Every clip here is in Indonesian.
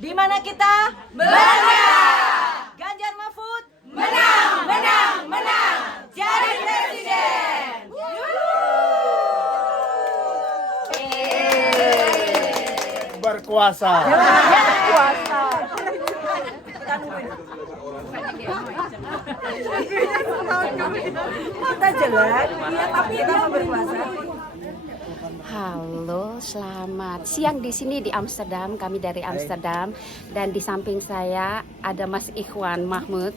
Di mana kita bangga. Ganjar Mahfud menang, menang, menang. Jadi presiden. Berkuasa. Berkuasa. Kita jelek, iya tapi kita mau berkuasa. Halo, selamat siang di sini di Amsterdam. Kami dari Amsterdam dan di samping saya ada Mas Ikhwan Mahmud.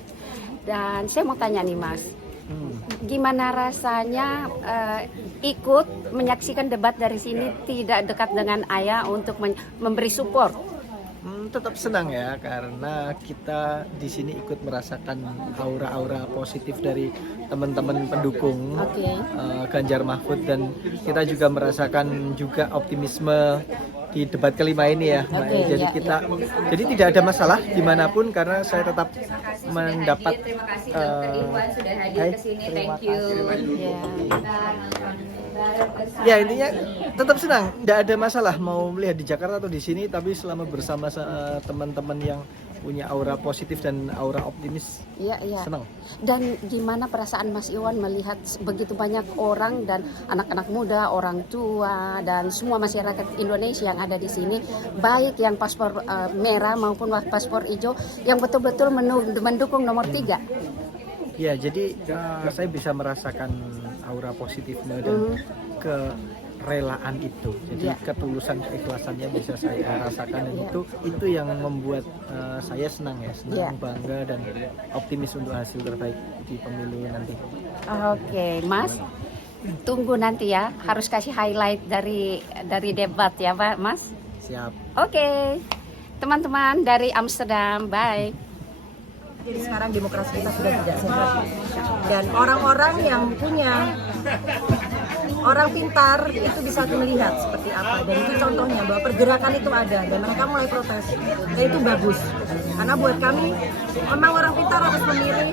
Dan saya mau tanya nih Mas, gimana rasanya ikut menyaksikan debat dari sini tidak dekat dengan ayah untuk memberi support? Tetap senang ya karena kita di sini ikut merasakan aura-aura positif dari teman-teman pendukung Ganjar Mahfud, dan kita juga merasakan juga optimisme di debat kelima ini ya. Jadi jadi tidak ada masalah dimanapun karena saya tetap mendapat. Terima kasih sudah hadir ke sini. Thank you. Ya intinya tetap senang, tidak ada masalah mau melihat di Jakarta atau di sini, tapi selama bersama teman-teman yang punya aura positif dan aura optimis, senang. Dan gimana perasaan Mas Iwan melihat begitu banyak orang dan anak-anak muda, orang tua, dan semua masyarakat Indonesia yang ada di sini, baik yang paspor merah maupun paspor hijau, yang betul-betul mendukung nomor 3? Ya, jadi saya bisa merasakan aura positifnya dan kerelaan itu. Jadi ketulusan, keikhlasannya bisa saya rasakan, dan itu yang membuat saya senang ya, bangga dan optimis untuk hasil terbaik di pemilu nanti. Oke, Mas. Tunggu nanti ya, harus kasih highlight dari debat ya, Pak, Mas. Siap. Oke. Teman-teman dari Amsterdam, bye. Jadi sekarang demokrasi kita sudah tidak sehat, dan orang-orang yang punya orang pintar itu bisa melihat seperti apa, dan itu contohnya bahwa pergerakan itu ada dan mereka mulai protes, dan itu bagus karena buat kami memang orang pintar harus memilih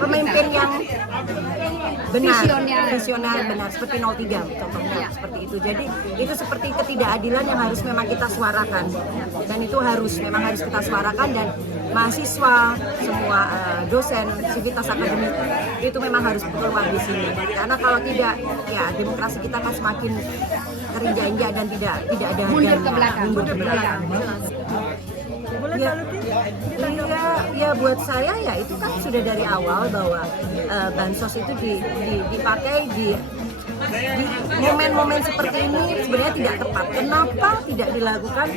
pemimpin yang benar, visioner benar, seperti 03 contohnya seperti itu. Jadi itu seperti ketidakadilan yang harus memang kita suarakan, dan itu memang harus kita suarakan, dan mahasiswa, semua dosen, sivitas akademik itu memang harus keluar di sini. Karena kalau tidak, ya demokrasi kita akan semakin terinjak-injak dan tidak ada Mundur ke belakang. Ya buat saya ya itu kan sudah dari awal bahwa bansos itu dipakai di momen-momen seperti ini sebenarnya tidak tepat. Kenapa tidak dilakukan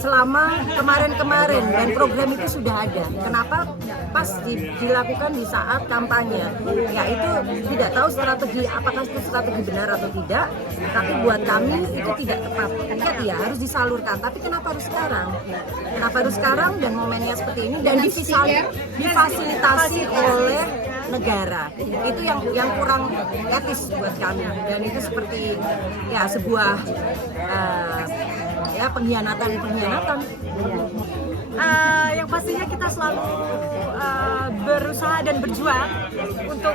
selama kemarin-kemarin, dan program itu sudah ada? Kenapa pas dilakukan di saat kampanye? Ya itu tidak tahu apakah itu strategi benar atau tidak, tapi buat kami itu tidak tepat. Ya harus disalurkan, tapi kenapa harus sekarang? Kenapa harus sekarang dan momennya seperti ini dan difasilitasi oleh negara? Itu yang kurang etis buat kami, dan itu seperti ya sebuah pengkhianatan. Yang pastinya kita selalu berusaha dan berjuang untuk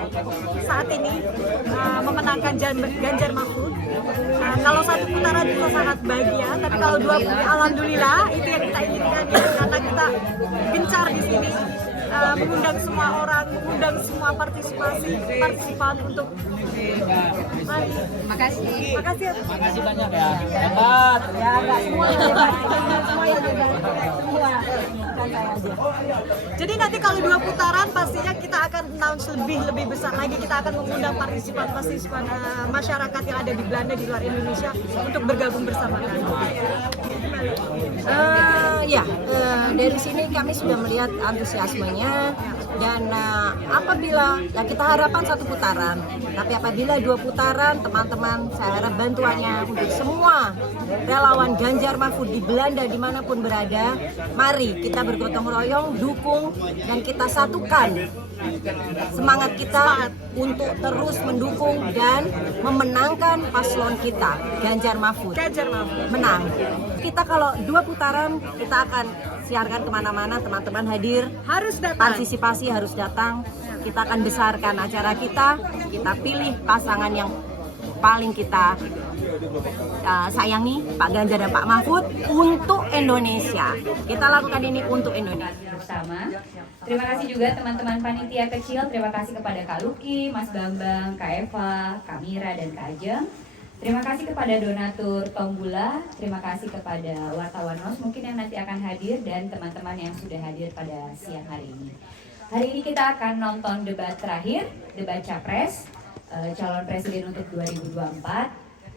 saat ini memenangkan Ganjar Mahfud. Kalau satu putaran itu sangat bahagia, tapi kalau 20 alhamdulillah itu yang kita inginkan ya, karena kita gencar di sini mengundang semua orang, mengundang semua partisipan untuk mari. Makasih. Makasih banyak ya. Hebat. Ya enggak semua yang hebat, semua yang hebat, semua. Jadi nanti kalau 2 putaran pastinya kita akan announce lebih besar lagi. Kita akan mengundang partisipan masyarakat yang ada di Belanda, di luar Indonesia untuk bergabung bersama kami. Dari sini kami sudah melihat antusiasmenya, dan apabila kita harapkan 1 putaran, tapi apabila 2 putaran, teman-teman saya harap bantuannya untuk semua relawan Ganjar Mahfud di Belanda dimanapun berada. Mari kita bergotong royong, dukung, dan kita satukan semangat kita untuk terus mendukung dan memenangkan paslon kita, Ganjar Mahfud. Menang. Kita kalau 2 putaran kita akan siarkan kemana-mana, teman-teman hadir, Harus datang. partisipasi harus datang. Kita akan besarkan acara kita pilih pasangan yang paling kita sayangi, Pak Ganjar dan Pak Mahfud, untuk Indonesia. Kita lakukan ini untuk Indonesia bersama. Terima kasih juga teman-teman panitia kecil. Terima kasih kepada Kak Luki, Mas Bambang, Kak Eva, Kak Mira, dan Kak Ajeng. Terima kasih kepada donatur Tombula. Terima kasih kepada wartawan NOS mungkin yang nanti akan hadir, dan teman-teman yang sudah hadir pada siang hari ini. Hari ini kita akan nonton debat terakhir, debat Capres, calon presiden untuk 2024.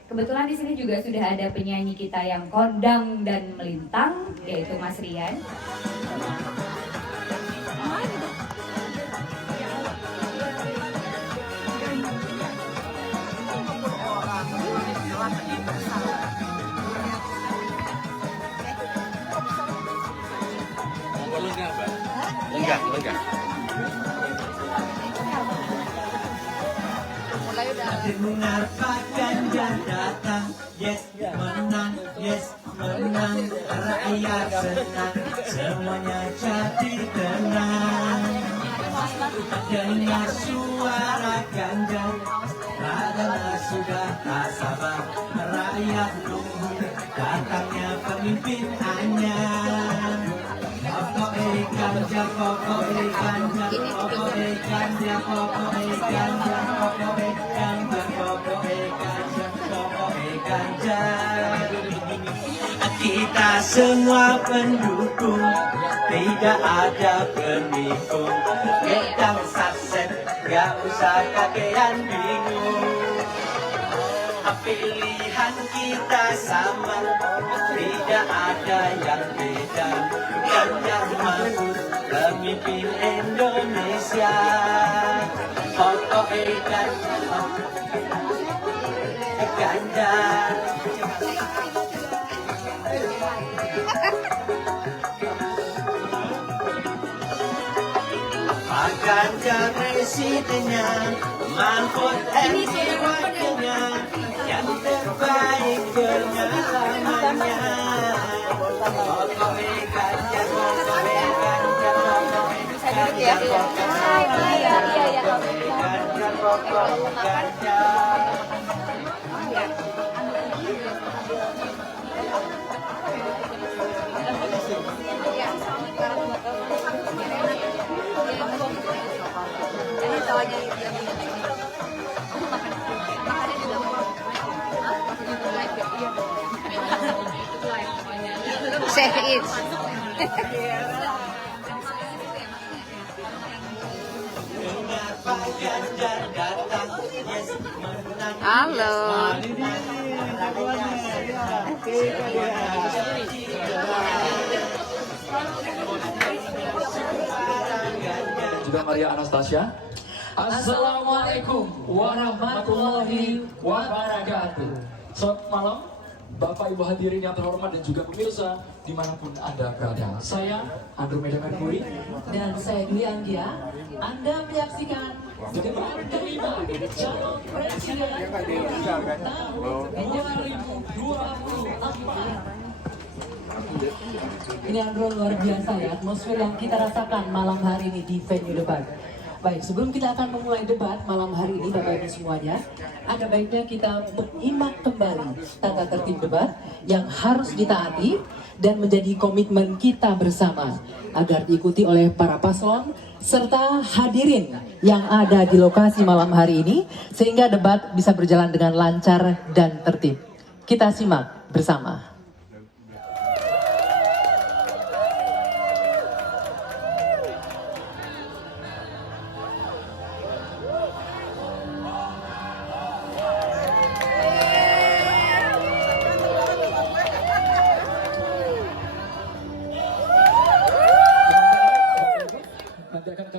Kebetulan di sini juga sudah ada penyanyi kita yang kondang dan melintang, yaitu Mas Rian. Lenggak. Dengar Pak Ganjar datang, yes menang, rakyat senang, semuanya jadi tenang. Dengar suara Ganjar, adalah sudah tak sabar, rakyat tunggu datangnya pemimpin anyar. Pokoknya Ganjar, pokoknya Ganjar, pokoknya Ganjar, pokoknya Ganjar, pokoknya Ganjar, pokoknya Ganjar, pokoknya Ganjar. Kita semua pendukung, tidak ada penikung. Gedang saset, gak usah kakean bingung. Pilihan kita sama, tidak ada yang beda. Ganjar Mahfud, pemimpin Indonesia. Pokoknya Ganjar. Pak Ganjar presidennya, Mahfud MD wakilnya, yang terbaik pengalamannya. Pokoknya Ganjar, pokoknya Ganjar, pokoknya Ganjar, pokoknya Ganjar. Save it. Halo. Juga Maria Anastasia. Assalamualaikum warahmatullahi wabarakatuh. Selamat malam Bapak Ibu hadirin yang terhormat dan juga pemirsa dimanapun Anda berada. Saya Andromeda Mercury dan saya Dwi Anggia. Anda menyaksikan debat kelima calon presiden tahun 2024. Ini Andro luar biasa ya, atmosfer yang kita rasakan malam hari ini di venue debat. Baik, sebelum kita akan memulai debat malam hari ini Bapak Ibu semuanya, ada baiknya kita menyimak kembali tata tertib debat yang harus ditaati dan menjadi komitmen kita bersama agar diikuti oleh para paslon serta hadirin yang ada di lokasi malam hari ini sehingga debat bisa berjalan dengan lancar dan tertib. Kita simak bersama.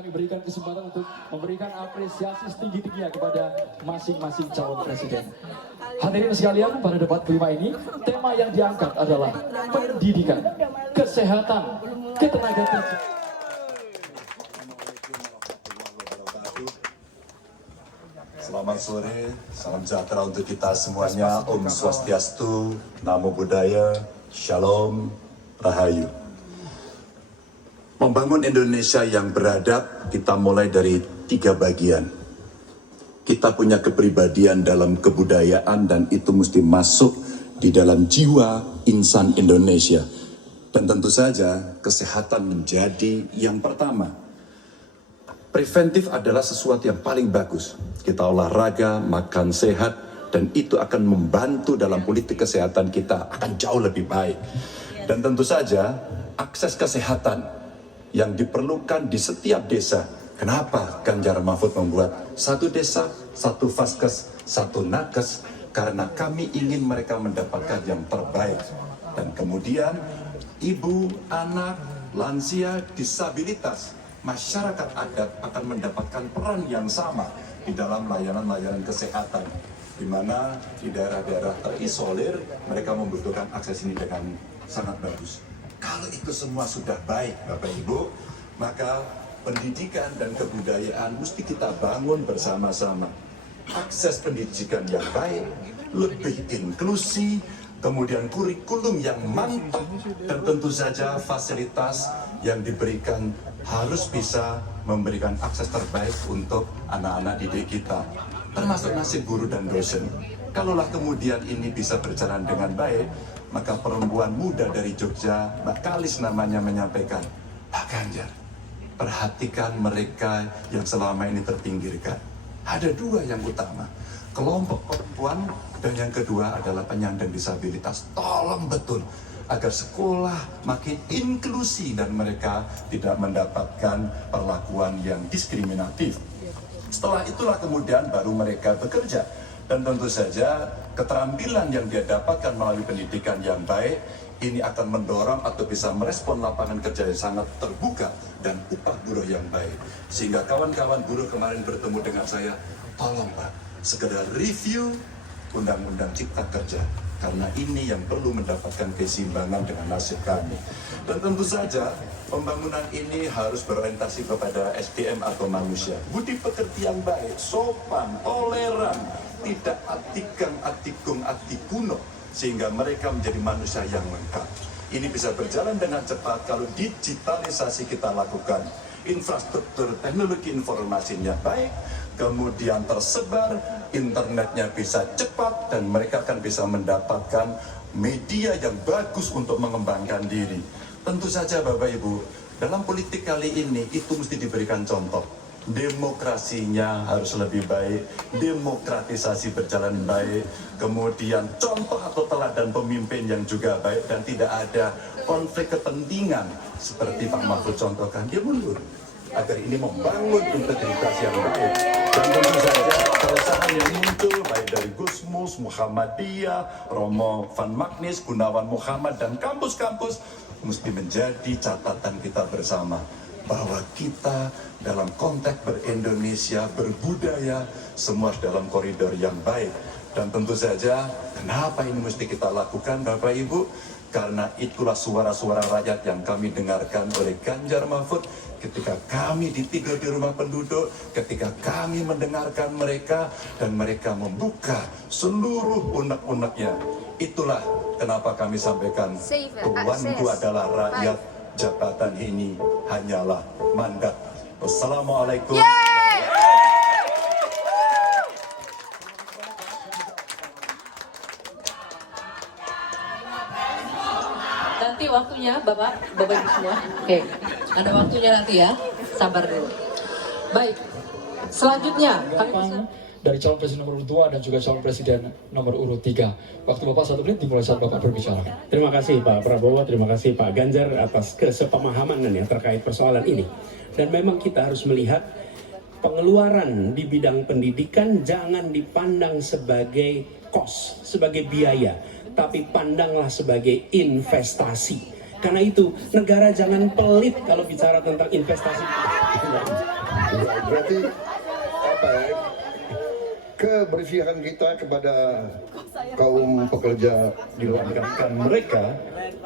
Berikan kesempatan untuk memberikan apresiasi setinggi-tingginya kepada masing-masing calon presiden. Hadirin sekalian, pada debat kelima ini, tema yang diangkat adalah pendidikan, kesehatan, ketenagakerjaan. Selamat sore, salam sejahtera untuk kita semuanya. Om Swastiastu, Namo Buddhaya, Shalom, Rahayu. Membangun Indonesia yang beradab, kita mulai dari 3 bagian. Kita punya kepribadian dalam kebudayaan dan itu mesti masuk di dalam jiwa insan Indonesia. Dan tentu saja kesehatan menjadi yang pertama. Preventif adalah sesuatu yang paling bagus. Kita olahraga, makan sehat, dan itu akan membantu dalam politik kesehatan kita akan jauh lebih baik. Dan tentu saja akses kesehatan yang diperlukan di setiap desa. Kenapa Ganjar Mahfud membuat satu desa, satu vaskes, satu nakes? Karena kami ingin mereka mendapatkan yang terbaik. Dan kemudian ibu, anak, lansia, disabilitas, masyarakat adat akan mendapatkan peran yang sama di dalam layanan-layanan kesehatan. Di mana di daerah-daerah terisolir mereka membutuhkan akses ini dengan sangat bagus. Kalau itu semua sudah baik Bapak Ibu, maka pendidikan dan kebudayaan mesti kita bangun bersama-sama. Akses pendidikan yang baik, lebih inklusi, kemudian kurikulum yang mantap, dan tentu saja fasilitas yang diberikan harus bisa memberikan akses terbaik untuk anak-anak didik kita, termasuk nasib guru dan dosen. Kalaulah kemudian ini bisa berjalan dengan baik, maka perempuan muda dari Jogja, Mbak Kalis namanya, menyampaikan, Pak Ganjar, perhatikan mereka yang selama ini terpinggirkan. Ada dua yang utama, kelompok perempuan, dan yang kedua adalah penyandang disabilitas. Tolong betul agar sekolah makin inklusi dan mereka tidak mendapatkan perlakuan yang diskriminatif. Setelah itulah kemudian baru mereka bekerja. Dan tentu saja keterampilan yang dia dapatkan melalui pendidikan yang baik ini akan mendorong atau bisa merespon lapangan kerja yang sangat terbuka dan upah buruh yang baik. Sehingga kawan-kawan buruh kemarin bertemu dengan saya, tolong Pak, segera review Undang-Undang Cipta Kerja. Karena ini yang perlu mendapatkan keseimbangan dengan nasib kami. Dan tentu saja pembangunan ini harus berorientasi kepada SDM atau manusia. Budi pekerti yang baik, sopan, toleran, tidak atikang, atikung, atikuno, sehingga mereka menjadi manusia yang lengkap. Ini bisa berjalan dengan cepat kalau digitalisasi kita lakukan. Infrastruktur teknologi informasinya baik, kemudian tersebar, internetnya bisa cepat, dan mereka akan bisa mendapatkan media yang bagus untuk mengembangkan diri. Tentu saja Bapak Ibu, dalam politik kali ini itu mesti diberikan contoh. Demokrasinya harus lebih baik, demokratisasi berjalan baik, kemudian contoh atau teladan pemimpin yang juga baik, dan tidak ada konflik kepentingan seperti Pak Mahfud contohkan, dia mundur agar ini membangun integritas yang baik. Dan tentu saja keresahan yang muncul baik dari Gusmus, Muhammadiyah, Romo Van Magnis, Gunawan Muhammad, dan kampus-kampus mesti menjadi catatan kita bersama bahwa kita dalam konteks ber-Indonesia, berbudaya, semua dalam koridor yang baik. Dan tentu saja kenapa ini mesti kita lakukan Bapak Ibu? Karena itulah suara-suara rakyat yang kami dengarkan oleh Ganjar Mahfud ketika kami ditinggal di rumah penduduk, ketika kami mendengarkan mereka dan mereka membuka seluruh unek-uneknya. Itulah kenapa kami sampaikan tuanku adalah rakyat, jabatan ini hanyalah mandat. Wassalamualaikum. Nanti waktunya Bapak Ibu semua. Oke, ada waktunya nanti ya. Sabar dulu. Baik. Selanjutnya kami dari calon presiden nomor urut 2 dan juga calon presiden nomor urut 3. Waktu Bapak 1 menit dimulai saat Bapak berbicara. Terima kasih Pak Prabowo, terima kasih Pak Ganjar atas kesepemahaman ya terkait persoalan ini. Dan memang kita harus melihat pengeluaran di bidang pendidikan jangan dipandang sebagai cost, sebagai biaya, tapi pandanglah sebagai investasi. Karena itu negara jangan pelit kalau bicara tentang investasi. Berarti apa ya? Keberpihakan kita kepada kaum pekerja dilancarkan mereka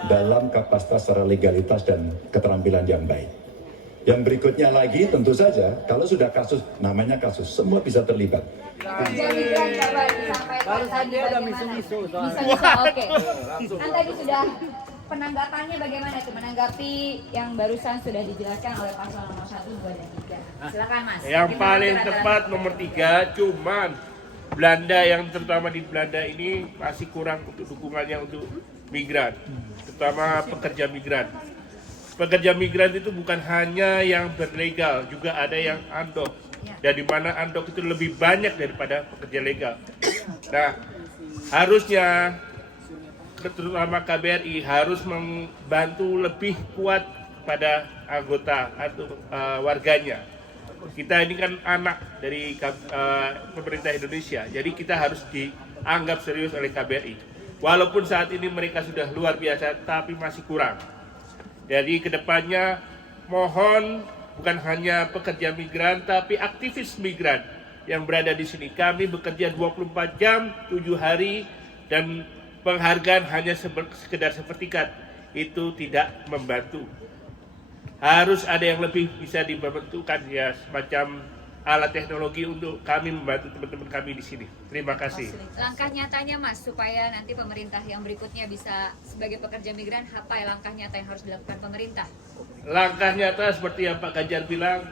dalam kapasitas secara legalitas dan keterampilan yang baik. Yang berikutnya lagi tentu saja kalau sudah kasus, namanya kasus, semua bisa terlibat. Migran Bapak disampaikan tadi bagaimana? Bisa, oke. Kan tadi sudah penanggapannya bagaimana tuh? Menanggapi yang barusan sudah dijelaskan oleh paslon nomor 1, 2, dan 3. Silakan Mas. Yang Gimana paling kira-kira? tepat nomor 3, cuman Belanda yang terutama di Belanda ini masih kurang untuk dukungannya untuk migran, terutama pekerja migran. Pekerja migran itu bukan hanya yang berlegal, juga ada yang andok. Dan di mana andok itu lebih banyak daripada pekerja legal. Nah, harusnya terutama KBRI harus membantu lebih kuat pada anggota atau warganya. Kita ini kan anak dari pemerintah Indonesia, jadi kita harus dianggap serius oleh KBRI. Walaupun saat ini mereka sudah luar biasa, tapi masih kurang. Jadi kedepannya mohon bukan hanya pekerja migran, tapi aktivis migran yang berada di sini. Kami bekerja 24 jam, 7 hari, dan penghargaan hanya sekedar sepertikat. Itu tidak membantu. Harus ada yang lebih bisa dibentukkan, ya, semacam alat teknologi untuk kami membantu teman-teman kami di sini. Terima kasih. Langkah nyatanya Mas, supaya nanti pemerintah yang berikutnya bisa sebagai pekerja migran, apa langkah nyata yang harus dilakukan pemerintah? Langkah nyata seperti yang Pak Ganjar bilang,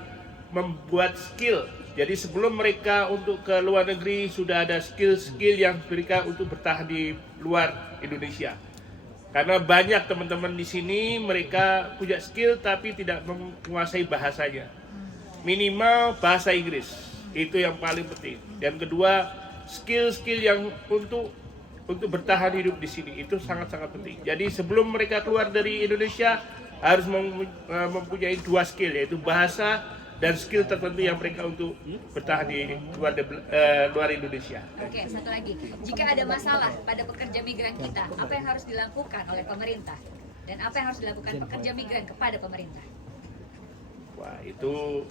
membuat skill. Jadi sebelum mereka untuk ke luar negeri sudah ada skill-skill yang mereka untuk bertahan di luar Indonesia. Karena banyak teman-teman di sini mereka punya skill tapi tidak menguasai bahasanya. Minimal bahasa Inggris, itu yang paling penting. Dan kedua, skill-skill yang untuk bertahan hidup di sini itu sangat-sangat penting. Jadi sebelum mereka keluar dari Indonesia harus mempunyai 2 skill, yaitu bahasa dan skill tertentu yang mereka untuk bertahan di luar Indonesia. Oke, satu lagi. Jika ada masalah pada pekerja migran kita, apa yang harus dilakukan oleh pemerintah? Dan apa yang harus dilakukan pekerja migran kepada pemerintah? Wah, itu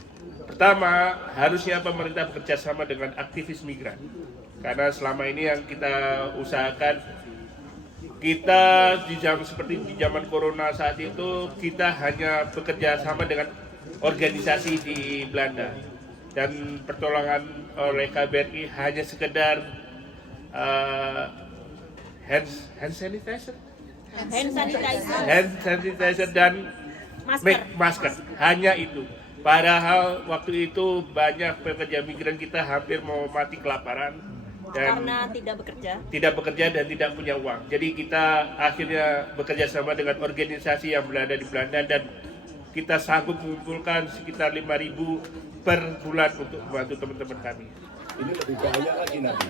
pertama harusnya pemerintah bekerja sama dengan aktivis migran. Karena selama ini yang kita usahakan, kita seperti di zaman corona saat itu, kita hanya bekerja sama dengan organisasi di Belanda. Dan pertolongan oleh KBRI hanya sekedar hand sanitizer dan masker, hanya itu. Padahal waktu itu banyak pekerja migran kita hampir mau mati kelaparan dan karena tidak bekerja dan tidak punya uang. Jadi kita akhirnya bekerja sama dengan organisasi yang berada di Belanda dan kita sanggup mengumpulkan sekitar 5.000 per bulan untuk membantu teman-teman kami. Ini lebih bahaya lagi nanti.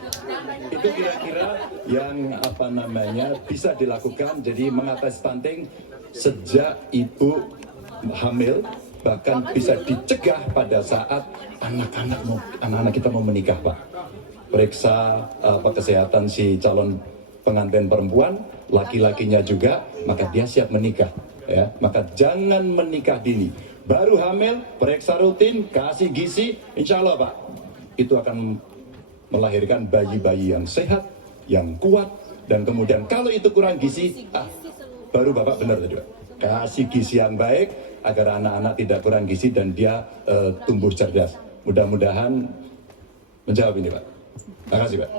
Itu kira-kira yang bisa dilakukan, jadi mengatasi stunting sejak ibu hamil, bahkan bisa dicegah pada saat anak-anak kita mau menikah, Pak. Periksa kesehatan si calon pengantin perempuan, laki-lakinya juga, maka dia siap menikah. Ya, maka jangan menikah dini. Baru hamil, periksa rutin, kasih gizi, insya Allah Pak, itu akan melahirkan bayi-bayi yang sehat, yang kuat, dan kemudian kalau itu kurang gizi, baru Bapak benar tadi Pak. Kasih gizi yang baik agar anak-anak tidak kurang gizi dan dia tumbuh cerdas. Mudah-mudahan menjawab ini Pak. Terima kasih Pak.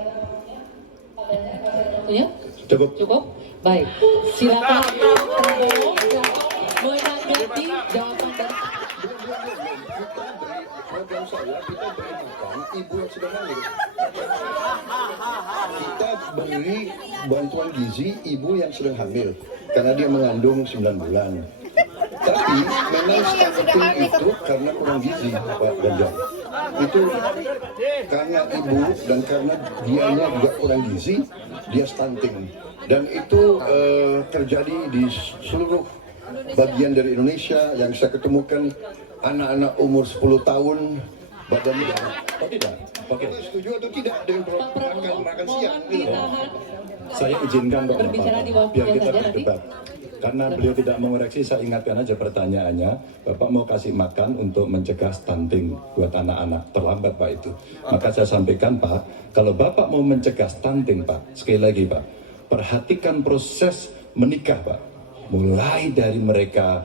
Ya? Cukup? Baik. Silakan menanggapi jawaban dari program saya, kita beri makan ibu yang sudah hamil. Kita beri bantuan gizi ibu yang sudah hamil karena dia mengandung 9 bulan. Tapi memang stunting itu karena kurang gizi, Pak Ganjar. Itu karena ibu dan karena dianya juga kurang gizi, dia stunting. Dan itu terjadi di seluruh bagian dari Indonesia yang saya ketemukan anak-anak umur 10 tahun badannya. Oh tidak? Oke. Setuju atau tidak dengan makan siang? Saya izinkan Pak biar kita berdebat. Karena beliau tidak mengoreksi, saya ingatkan aja pertanyaannya. Bapak mau kasih makan untuk mencegah stunting buat anak-anak. Terlambat Pak itu. Maka saya sampaikan Pak, kalau Bapak mau mencegah stunting Pak, sekali lagi Pak, perhatikan proses menikah Pak. Mulai dari mereka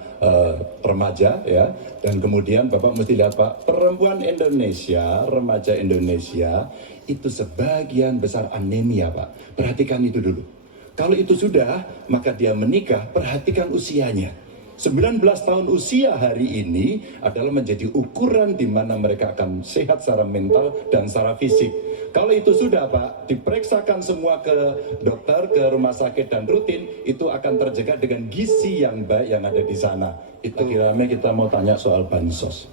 remaja ya, dan kemudian Bapak mesti lihat Pak, perempuan Indonesia, remaja Indonesia itu sebagian besar anemia Pak. Perhatikan itu dulu. Kalau itu sudah, maka dia menikah, perhatikan usianya. 19 tahun usia hari ini adalah menjadi ukuran di mana mereka akan sehat secara mental dan secara fisik. Kalau itu sudah Pak, diperiksakan semua ke dokter, ke rumah sakit dan rutin, itu akan terjaga dengan gizi yang baik yang ada di sana. Itu kira-kira kita mau tanya soal bansos.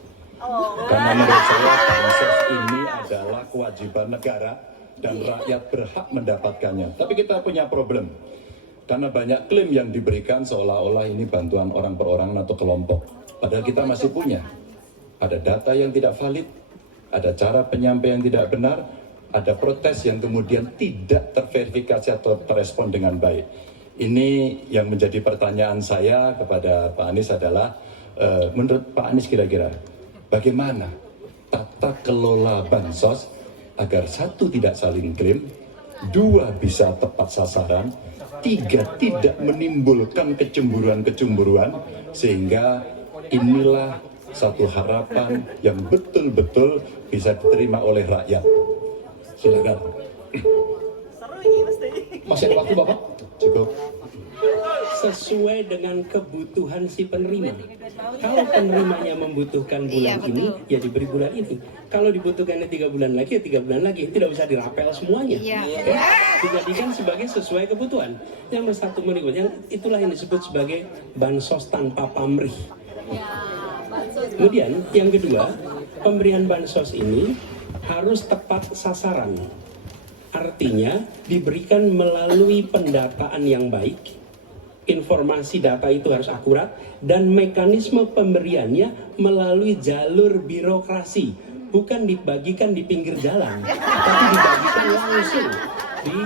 Karena menurut saya bansos ini adalah kewajiban negara dan rakyat berhak mendapatkannya. Tapi kita punya problem. Karena banyak klaim yang diberikan seolah-olah ini bantuan orang per orang atau kelompok. Padahal kita masih punya. Ada data yang tidak valid, ada cara penyampaian yang tidak benar, ada protes yang kemudian tidak terverifikasi atau terrespon dengan baik. Ini yang menjadi pertanyaan saya kepada Pak Anies adalah, menurut Pak Anies kira-kira, bagaimana tata kelola bansos agar satu tidak saling klaim, dua bisa tepat sasaran, tiga tidak menimbulkan kecemburuan-kecemburuan, sehingga inilah satu harapan yang betul-betul bisa diterima oleh rakyat. Silakan. Masih ada waktu Bapak? Cukup. Sesuai dengan kebutuhan si penerima. Kalau penerimanya membutuhkan bulan ini, ya diberi bulan ini. Kalau dibutuhkannya 3 bulan lagi, ya 3 bulan lagi. Tidak usah dirapel semuanya. Ya, dijadikan sebagai sesuai kebutuhan. Yang satu berikutnya, itulah yang disebut sebagai bansos tanpa pamrih. Kemudian yang kedua, pemberian bansos ini harus tepat sasaran. Artinya diberikan melalui pendataan yang baik, informasi data itu harus akurat, dan mekanisme pemberiannya melalui jalur birokrasi, bukan dibagikan di pinggir jalan, tapi dibagikan langsung di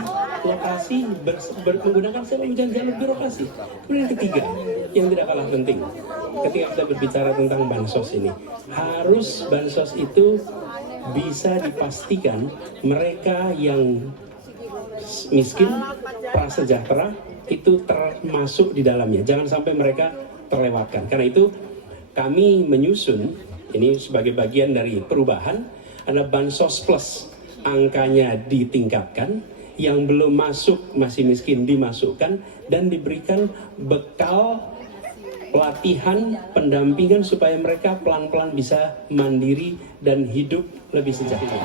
lokasi menggunakan jalur birokrasi. Kemudian yang ketiga, yang tidak kalah penting, ketika kita berbicara tentang bansos ini, harus bansos itu bisa dipastikan mereka yang miskin, prasejahtera itu termasuk di dalamnya. Jangan sampai mereka terlewatkan. Karena itu kami menyusun ini sebagai bagian dari perubahan, ada bansos plus, angkanya ditingkatkan, yang belum masuk masih miskin dimasukkan dan diberikan bekal pelatihan, pendampingan supaya mereka pelan-pelan bisa mandiri dan hidup lebih sejahtera.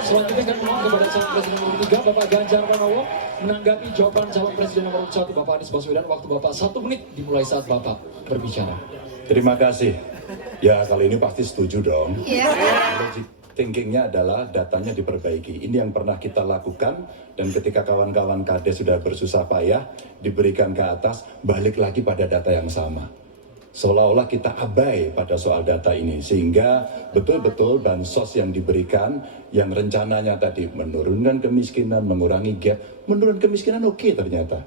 Selanjutnya kami mohon kepada calon presiden nomor 3 Bapak Ganjar Pranowo menanggapi jawaban calon presiden nomor 1 Bapak Anies Baswedan. Waktu Bapak 1 menit dimulai saat Bapak berbicara. Terima kasih. Ya kali ini pasti setuju dong. Logic thinkingnya adalah datanya diperbaiki. Ini yang pernah kita lakukan, dan ketika kawan-kawan KD sudah bersusah payah diberikan ke atas, balik lagi pada data yang sama. Seolah-olah kita abai pada soal data ini, sehingga betul-betul bansos yang diberikan yang rencananya tadi menurunkan kemiskinan, mengurangi gap, menurunkan kemiskinan oke ternyata.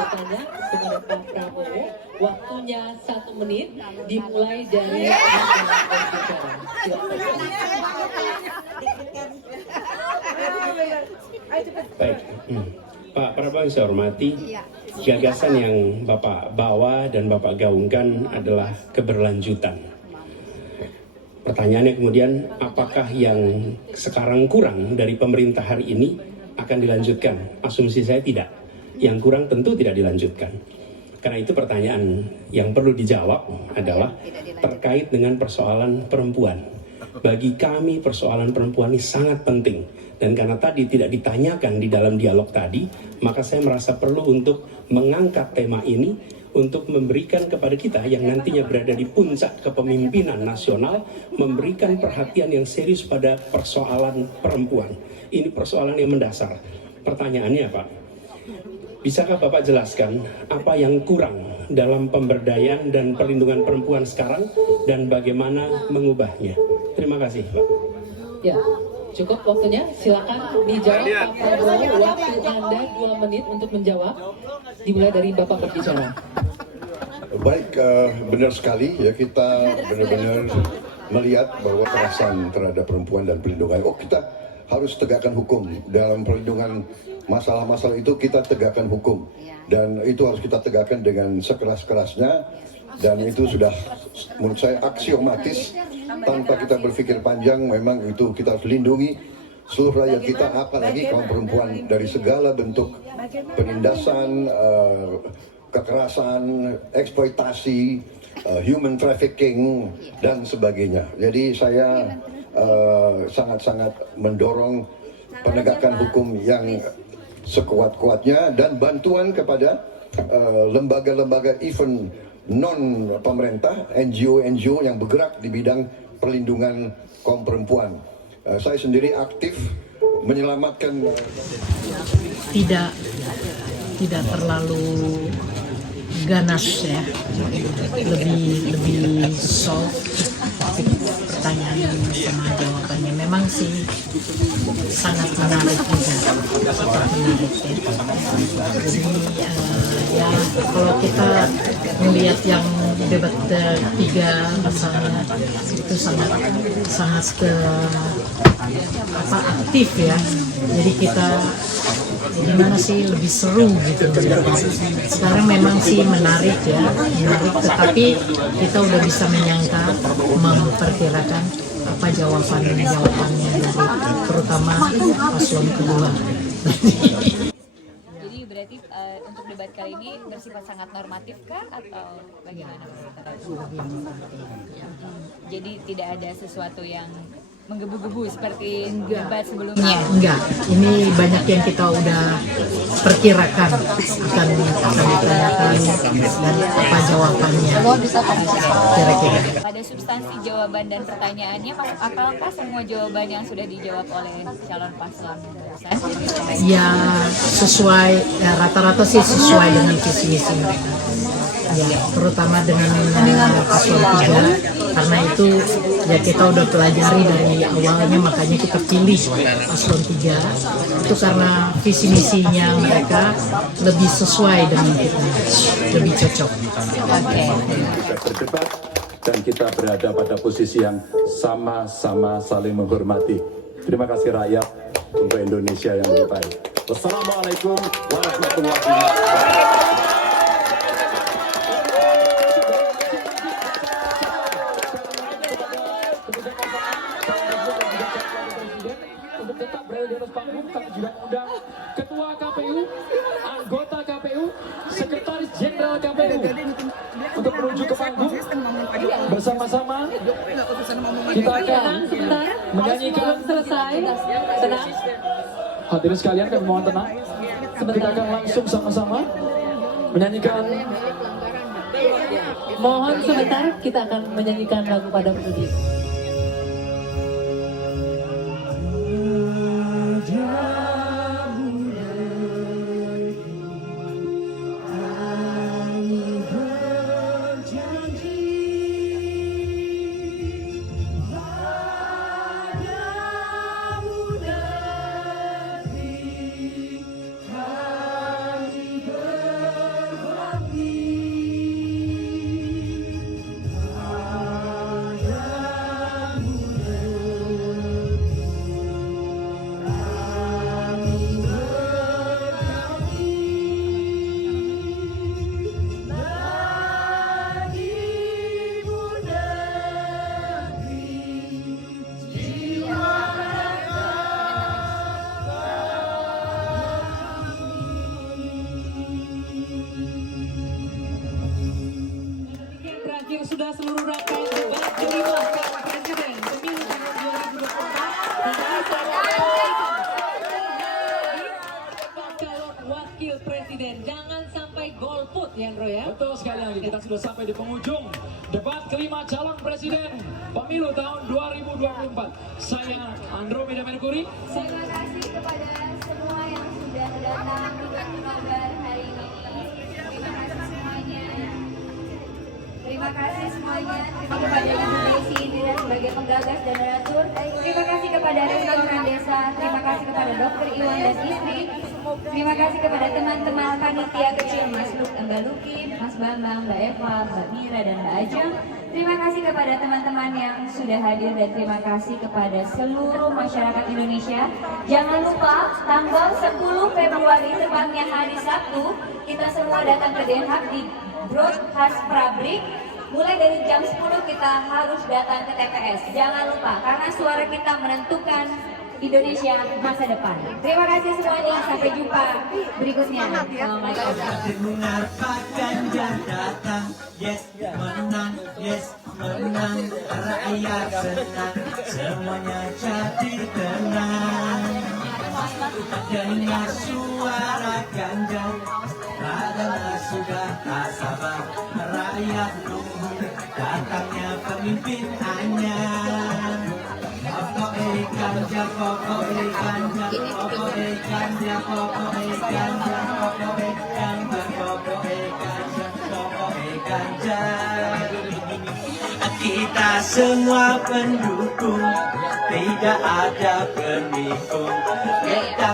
Bertanya kepada Pak Prabowo, waktunya 1 menit dimulai dari Baik, Pak Prabowo yang saya hormati, gagasan yang Bapak bawa dan Bapak gaungkan adalah keberlanjutan. Pertanyaannya kemudian, apakah yang sekarang kurang dari pemerintah hari ini akan dilanjutkan? Asumsi saya tidak. Yang kurang tentu tidak dilanjutkan. Karena itu pertanyaan yang perlu dijawab adalah terkait dengan persoalan perempuan. Bagi kami persoalan perempuan ini sangat penting. Dan karena tadi tidak ditanyakan di dalam dialog tadi, maka saya merasa perlu untuk mengangkat tema ini untuk memberikan kepada kita yang nantinya berada di puncak kepemimpinan nasional, memberikan perhatian yang serius pada persoalan perempuan. Ini persoalan yang mendasar. Pertanyaannya Pak, bisakah Bapak jelaskan apa yang kurang dalam pemberdayaan dan perlindungan perempuan sekarang dan bagaimana mengubahnya? Terima kasih Pak. Ya, cukup waktunya. Silakan dijawab Pak Prabowo. Waktu Anda 2 menit untuk menjawab. Dimulai dari Bapak berbicara. Baik, benar sekali ya, kita benar-benar melihat bahwa kekerasan terhadap perempuan dan perlindungan. Kita harus tegakkan hukum. Dalam perlindungan masalah-masalah itu kita tegakkan hukum. Dan itu harus kita tegakkan dengan sekeras-kerasnya. Dan itu sudah menurut saya aksiomatis, tanpa kita berpikir panjang. Memang itu kita harus lindungi seluruh rakyat kita, apalagi kaum perempuan dari segala bentuk penindasan, kekerasan, eksploitasi, human trafficking dan sebagainya. Jadi saya sangat-sangat mendorong penegakan hukum yang sekuat-kuatnya dan bantuan kepada lembaga-lembaga even non pemerintah, NGO yang bergerak di bidang perlindungan kaum perempuan. Saya sendiri aktif menyelamatkan. Tidak terlalu ganas ya, lebih soft. Pertanyaan sama jawabannya memang sih sangat menarik juga, Jadi ya kalau kita melihat yang debat ketiga pasalnya itu sangat aktif ya. Jadi kita gimana sih lebih seru gitu. Sekarang memang sih menarik, tetapi kita udah bisa menyangka, memperkirakan apa jawabannya dari terutama paslon kedua. Jadi berarti untuk debat kali ini bersifat sangat normatif kah atau bagaimana? Jadi tidak ada sesuatu yang menggebu-gebu seperti debat sebelumnya? Enggak, ini banyak yang kita udah perkirakan akan ditanyakan dan apa jawabannya kira-kira. Pada substansi jawaban dan pertanyaannya masuk akalkah semua jawaban yang sudah dijawab oleh calon paslon? Ya sesuai, ya, rata-rata sih sesuai dengan visi misi mereka. Ya, terutama dengan paslon 3, karena itu ya kita udah pelajari dari awalnya, makanya kita pilih paslon 3 itu karena visi misinya mereka lebih sesuai dengan kita, lebih cocok. Kita berdebat dan kita berada pada posisi yang sama-sama saling menghormati. Terima kasih rakyat untuk Indonesia yang lebih baik. Wassalamualaikum warahmatullahi wabarakatuh. Ketua KPU, anggota KPU, Sekretaris Jenderal KPU untuk menuju ke panggung bersama-sama. Kita akan menyanyikan. Selesai, tenang. Hadirin sekalian, kami mohon tenang. Kita akan langsung sama-sama menyanyikan. Mohon sebentar, kita akan menyanyikan lagu pada penduduk. Terakhir sudah seluruh rangkaian debat kelima calon presiden pemilu tahun 2024. Calon wakil presiden, jangan sampai golput ya Andro ya. Betul sekali lagi, kita sudah sampai di penghujung debat kelima calon presiden pemilu tahun 2024. Saya Andromeda Mercury. Terima kasih kepada semua yang sudah datang di nobar hari ini. Terima kasih semuanya. Terima kasih semuanya. Terima kasih kepada Ibu Desi Indira sebagai penggagas dan donatur. Terima kasih kepada Restoran Desa. Terima kasih kepada Dr. Iwan dan istri. Terima kasih kepada teman-teman panitia kecil Mas Luk, Mbak Luki, Mas Bambang, Mbak Eva, Mbak Mira, dan Mbak Ajeng. Terima kasih kepada teman-teman yang sudah hadir dan terima kasih kepada seluruh masyarakat Indonesia. Jangan lupa tanggal 10 Februari tepatnya hari Sabtu, kita semua datang ke Den Haag di Broadcast Pabrik. Mulai dari jam 10 kita harus datang ke TPS. Jangan lupa, karena suara kita menentukan Indonesia masa depan. Terima kasih semuanya, sampai jumpa berikutnya. Assalamualaikum. Dengar Pak Ganjar datang, yes menang, yes menang, rakyat senang, semuanya jadi tenang. Dengar suara Ganjar, adalah sudah tak sabar, rakyat nunggu datangnya pemimpin anyar. Pokoknya Ganjar, pokoknya Ganjar, pokoknya Ganjar, pokoknya Ganjar, pokoknya Ganjar, pokoknya Ganjar, pokoknya Ganjar. Kita semua pendukung, tidak ada penikung. Kita